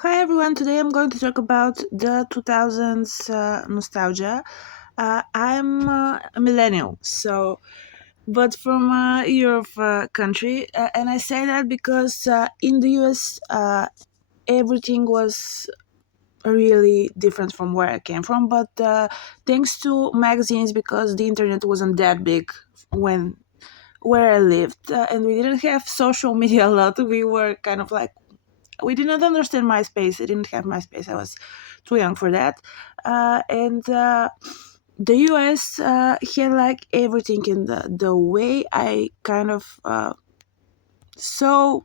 Hi everyone, today I'm going to talk about the 2000s nostalgia. I'm a millennial, but from a Europe country, and I say that because in the US everything was really different from where I came from, but thanks to magazines, because the internet wasn't that big when where I lived, and we didn't have social media a lot. We were kind of like we did not understand MySpace. I didn't have MySpace. I was too young for that. And the US had like everything in the way I kind of saw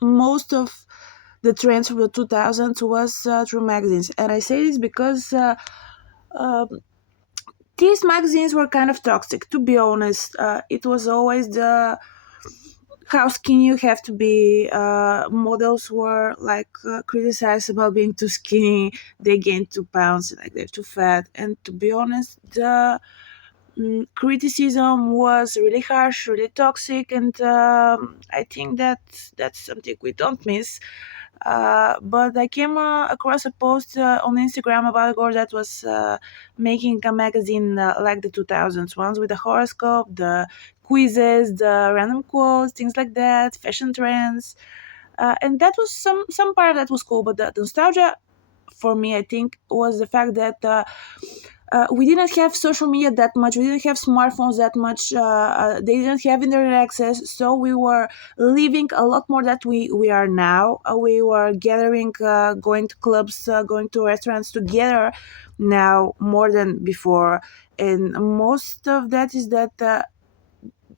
most of the trends from the 2000s was through magazines. And I say this because um these magazines were kind of toxic, to be honest. It was always the how skinny you have to be. Models were like criticized about being too skinny. They gained 2 pounds, like they're too fat. And to be honest, the criticism was really harsh, really toxic, and I think that that's something we don't miss. But I came across a post on Instagram about a girl that was making a magazine like the 2000s ones with the horoscope, the quizzes, the random quotes, things like that, fashion trends, and that was some part of that was cool. But the nostalgia for me, I think, was the fact that we didn't have social media that much. We didn't have smartphones that much. They didn't have internet access, so we were living a lot more that we are now. We were gathering, going to clubs, going to restaurants together now more than before. And most of that is that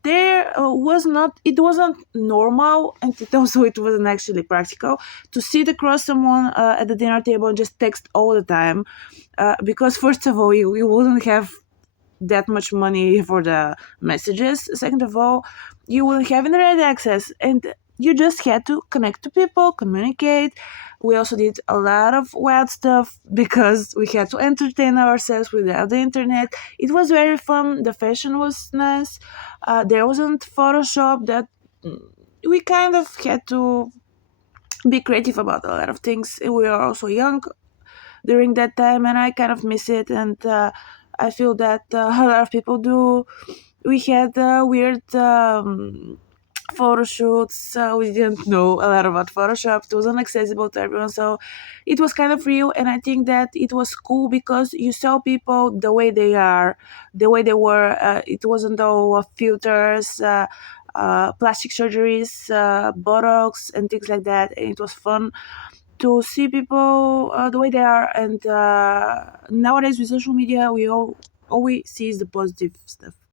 there was not it wasn't normal, and also it wasn't actually practical to sit across someone at the dinner table and just text all the time, because first of all you wouldn't have that much money for the messages. Second of all, you wouldn't have internet access, and you just had to connect to people, communicate. We also did a lot of wild stuff because we had to entertain ourselves without the internet. It was very fun. The fashion was nice. There wasn't Photoshop. That we kind of had to be creative about a lot of things. We were also young during that time, and I kind of miss it. And I feel that a lot of people do. We had weird photo shoots. We didn't know a lot about Photoshop. It wasn't accessible to everyone, so it was kind of real. And I think that it was cool because you saw people the way they are, the way they were. It wasn't all filters. Plastic surgeries, Botox, and things like that. And it was fun to see people the way they are. And nowadays with social media, we all we see is the positive stuff.